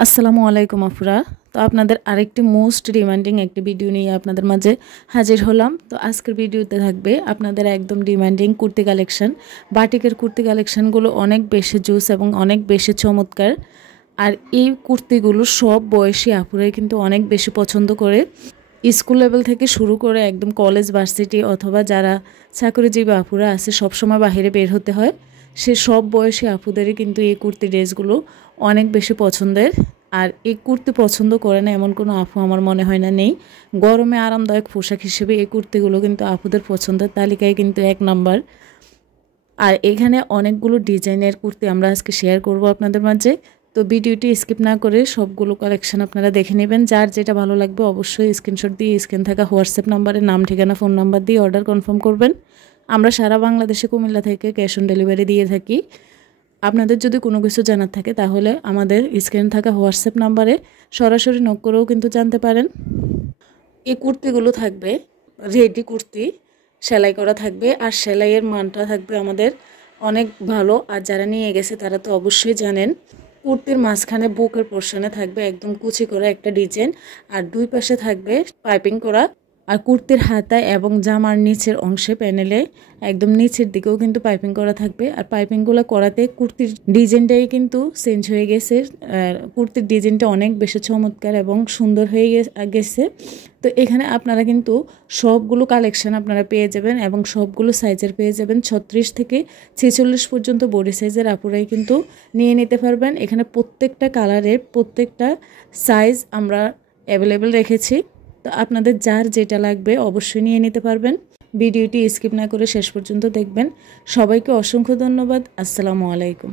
আসসালামু আলাইকুম আফরা। তো আপনাদের আরেকটি মোস্ট ডিমান্ডিং একটি ভিডিও নিয়ে আপনাদের মাঝে হাজির হলাম। তো আজকের ভিডিওতে থাকবে আপনাদের একদম ডিমান্ডিং কুর্তি কালেকশন। বাটিকের কুর্তি কালেকশনগুলো অনেক বেশি জুস এবং অনেক বেশি চমৎকার। আর এই কুর্তিগুলো সব বয়সী আপুরাই কিন্তু অনেক বেশি পছন্দ করে। স্কুল লেভেল থেকে শুরু করে একদম কলেজ ভার্সিটি অথবা যারা চাকরিজীবী আপুরা আছে সবসময় বাইরে বের হতে হয়, সে সব বয়সী আপুদেরই কিন্তু এই কুর্তি ড্রেসগুলো অনেক বেশি পছন্দের। আর এই কুর্তি পছন্দ করে না এমন কোনো আপু আমার মনে হয় না নেই। গরমে আরামদায়ক পোশাক হিসেবে এই কুর্তিগুলো কিন্তু আপুদের পছন্দের তালিকায় কিন্তু 1 নাম্বার। আর এখানে অনেকগুলো ডিজাইনের কুর্তি আমরা আজকে শেয়ার করব আপনাদের মাঝে। তো ভিডিওটি স্কিপ না করে সবগুলো কালেকশন আপনারা দেখে নেবেন। যার যেটা ভালো লাগবে অবশ্যই স্ক্রিনশট দিয়ে স্ক্রিন থাকা হোয়াটসঅ্যাপ নাম্বারে নাম ঠিকানা ফোন নাম্বার দিয়ে অর্ডার কনফার্ম করবেন। আমরা সারা বাংলাদেশে কুমিল্লা থেকে ক্যাশ অন ডেলিভারি দিয়ে থাকি। আপনাদের যদি কোনো কিছু জানার থাকে তাহলে আমাদের স্ক্রিনে থাকা হোয়াটসঅ্যাপ নাম্বারে সরাসরি নক করেও কিন্তু জানতে পারেন। এই কুর্তিগুলো থাকবে রেডি কুর্তি, সেলাই করা থাকবে আর সেলাইয়ের মানটা থাকবে আমাদের অনেক ভালো। আর যারা নিয়ে গেছে তারা তো অবশ্যই জানেন। কুর্তির মাঝখানে বুকের পোর্শনে থাকবে একদম কুচি করা একটা ডিজাইন, আর দুই পাশে থাকবে পাইপিং করা। আর কুর্তির হাতায় এবং জামার নিচের অংশে প্যানেলে একদম নিচের দিকেও কিন্তু পাইপিং করা থাকবে। আর পাইপিংগুলো করাতে কুর্তির ডিজাইনটাই কিন্তু চেঞ্জ হয়ে গেছে। কুর্তির ডিজাইনটা অনেক বেশি চমৎকার এবং সুন্দর হয়ে গেছে। তো এখানে আপনারা কিন্তু সবগুলো কালেকশন আপনারা পেয়ে যাবেন এবং সবগুলো সাইজের পেয়ে যাবেন। 36 থেকে 46 পর্যন্ত বডি সাইজের আপুরাই কিন্তু নিয়ে নিতে পারবেন। এখানে প্রত্যেকটা কালারের প্রত্যেকটা সাইজ আমরা অ্যাভেলেবেল রেখেছি। তো আপনাদের যার যেটা লাগবে অবশ্যই নিয়ে নিতে পারবেন। ভিডিওটি স্কিপ না করে শেষ পর্যন্ত দেখবেন। সবাইকে অসংখ্য ধন্যবাদ। আসসালামু আলাইকুম।